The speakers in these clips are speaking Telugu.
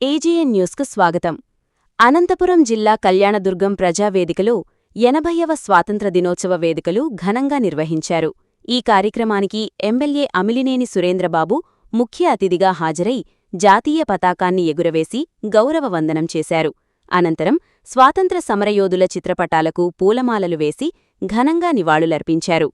ఏజీఎన్ న్యూస్కు స్వాగతం. అనంతపురం జిల్లా కళ్యాణదుర్గం ప్రజావేదికలో 80వ స్వాతంత్ర దినోత్సవ వేడుకలు ఘనంగా నిర్వహించారు. ఈ కార్యక్రమానికి ఎమ్మెల్యే అమిలినేని సురేంద్రబాబు ముఖ్య అతిథిగా హాజరై జాతీయ పతాకాన్ని ఎగురవేసి గౌరవ వందనం చేశారు. అనంతరం స్వాతంత్ర సమరయోధుల చిత్రపటాలకు పూలమాలలు వేసి ఘనంగా నివాళులర్పించారు.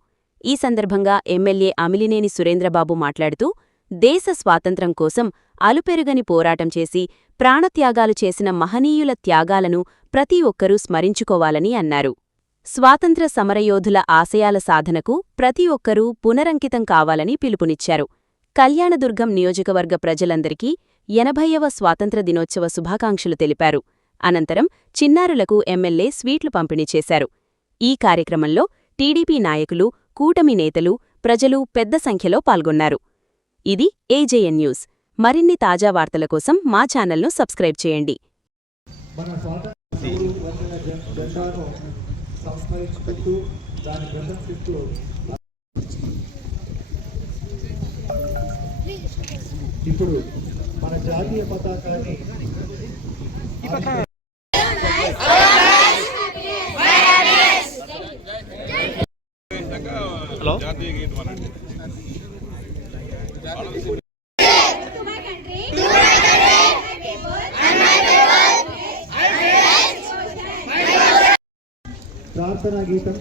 ఈ సందర్భంగా ఎమ్మెల్యే అమిలినేని సురేంద్రబాబు మాట్లాడుతూ, దేశ స్వాతంత్ర్యం కోసం అలుపెరుగని పోరాటం చేసి ప్రాణత్యాగాలు చేసిన మహనీయుల త్యాగాలను ప్రతి ఒక్కరూ స్మరించుకోవాలని అన్నారు. స్వాతంత్ర సమరయోధుల ఆశయాల సాధనకు ప్రతి ఒక్కరూ పునరంకితం కావాలని పిలుపునిచ్చారు. కళ్యాణదుర్గం నియోజకవర్గ ప్రజలందరికీ 80వ స్వాతంత్ర దినోత్సవ శుభాకాంక్షలు తెలిపారు. అనంతరం చిన్నారులకు ఎమ్మెల్యే స్వీట్లు పంపిణీ చేశారు. ఈ కార్యక్రమంలో టీడీపీ నాయకులు, కూటమి నేతలు, ప్రజలు పెద్ద సంఖ్యలో పాల్గొన్నారు. ఇది ఏజేఎన్ న్యూస్. మరిన్ని తాజా వార్తల కోసం మా ఛానల్ను సబ్స్క్రైబ్ చేయండి. ఇప్పుడు మన జాతీయ పతాకాన్ని ప్రార్థనా గీతం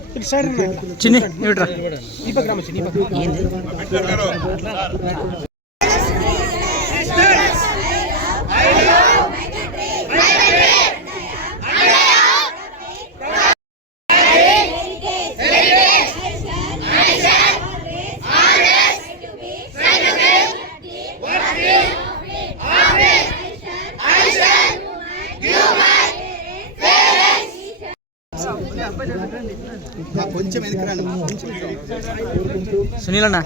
సునీల్ అన్న,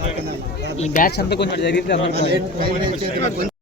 ఈ బ్యాచ్ అంతా కొంచెం జరిగితే